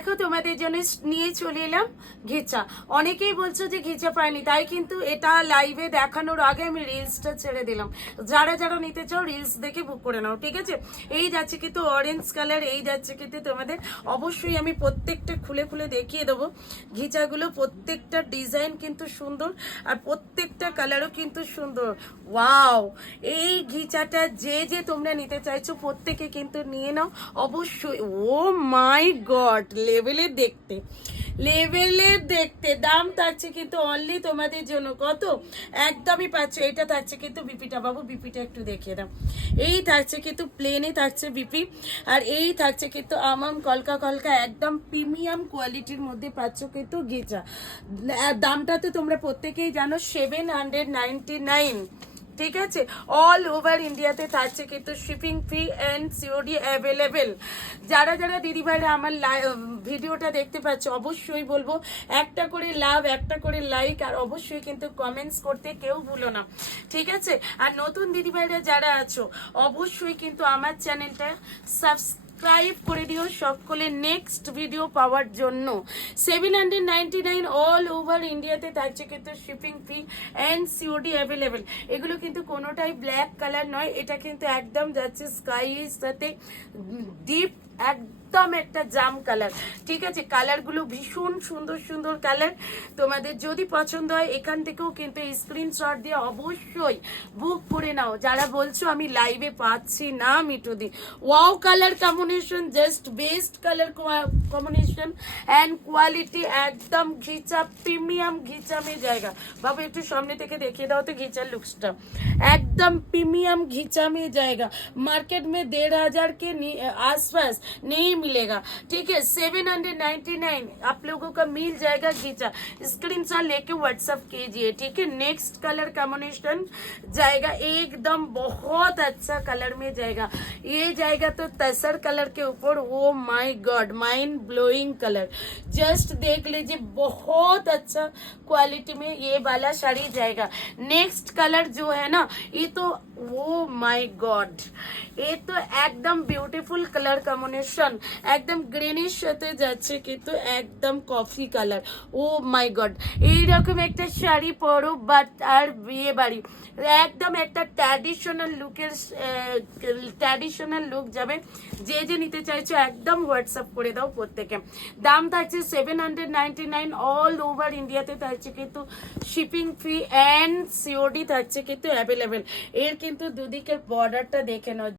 দেখো তোমাদের জন্য নিয়ে চলে এলাম ঘিচা। অনেকেই বলছো যে ঘিচা পাইনি, তাই কিন্তু এটা লাইভে দেখানোর আগে আমি রিলসটা ছেড়ে দিলাম। যারা যারা নিতে চাও রিলস দেখে বুক করে নাও, ঠিক আছে। এই যাচ্ছে কিন্তু অরেঞ্জ কালার, এই যাচ্ছে কিন্তু তোমাদের অবশ্যই আমি প্রত্যেকটা খুলে খুলে দেখিয়ে দেবো ঘিচাগুলো। প্রত্যেকটা ডিজাইন কিন্তু সুন্দর আর প্রত্যেকটা কালারও কিন্তু সুন্দর। ওয়াও, এই ঘিচাটা যে যে তোমরা নিতে চাইছো প্রত্যেকে কিন্তু নিয়ে নাও অবশ্যই। ও মাই গড, লেভেলের দেখতে দাম থাকছে কিন্তু অনলি তোমাদের জন্য কত, একদমই পাচ্ছ। এটা থাকছে কিন্তু বিপিটা, বাবু বিপিটা একটু দেখিয়ে দাও। এই থাকছে কিন্তু প্লেনে থাকছে বিপি, আর এই থাকছে কিন্তু আমাম কলকা কলকা একদম প্রিমিয়াম কোয়ালিটির মধ্যে পাচ্ছ কিন্তু গিজা। দামটা তো তোমরা প্রত্যেকেই জানো, 799, ঠিক আছে। অল ওভার ইন্ডিয়াতে থাকছে কিন্তু shipping fee and COD available. যারা যারা দিদিভাইরা আমার ভিডিওটা দেখতে পাচ্ছ অবশ্যই বলবো একটা করে লাভ, একটা করে লাইক, আর অবশ্যই কিন্তু কমেন্টস করতে কেউ ভুলো না, ঠিক আছে। আর নতুন দিদিভাইরা যারা আছো অবশ্যই কিন্তু আমার চ্যানেলটা সাবস্ক্রাইব করে দিও সকলে নেক্সট ভিডিও পাওয়ার জন্য। 799 অল ওভার ইন্ডিয়াতে থাকছে কিন্তু shipping fee and COD available. এগুলো কিন্তু কোনোটাই ব্ল্যাক কালার নয়, এটা কিন্তু একদম যাচ্ছে স্কাইয়ের সাথে ডিপ একদম একটা জাম কালার, ঠিক আছে। কালারগুলো ভীষণ সুন্দর সুন্দর কালার। তোমাদের যদি পছন্দ হয় এখান থেকেও কিন্তু স্ক্রিনশট দিয়ে অবশ্যই বুক করে নাও। যারা বলছো আমি লাইভে পাচ্ছি না মিঠুদি, wow colour combination, just best colour combination and quality একদম ঘিচা, প্রিমিয়াম ঘিচা में जाएगा। বাবু একটু সামনে থেকে দেখিয়ে দাও তো ঘিচার লুকসটা, एकदम प्रीमियम घिचा में जाएगा। मार्केट में 1500 के आसपास नहीं मिलेगा, ठीक है। 799 आप लोगों का मिल जाएगा घिचा। स्क्रीनशॉट लेके व्हाट्सएप कीजिए, ठीक है। नेक्स्ट कलर कॉम्बिनेशन जाएगा एकदम बहुत अच्छा कलर में जाएगा। ये जाएगा तो तसर कलर के ऊपर, oh my God mind blowing colour. Just देख लीजिए बहुत अच्छा क्वालिटी में ये वाला साड़ी जाएगा। नेक्स्ट कलर जो है ना ये तो ओ माय गॉड, ये तो एकदम ब्यूटीफुल कलर कॉम्बिनेशन, एकदम গ্রিনিশ সাথে যাচ্ছে কিন্তু একদম কফি কালার। ও মাই গড, এইরকম একটা শাড়ি পরো বাট আর বিয়ে বাড়ি একদম একটা ট্র্যাডিশনাল লুক যাবে। যে যে নিতে চাইছো একদম হোয়াটসঅ্যাপ করে দাও প্রত্যেকে। দাম থাকছে 799 অল ওভার ইন্ডিয়াতে থাকছে কিন্তু শিপিং ফি অ্যান্ড সিওডি থাকছে কিন্তু অ্যাভেলেবেল। এর কিন্তু দুদিকের বর্ডারটা দেখে নাও।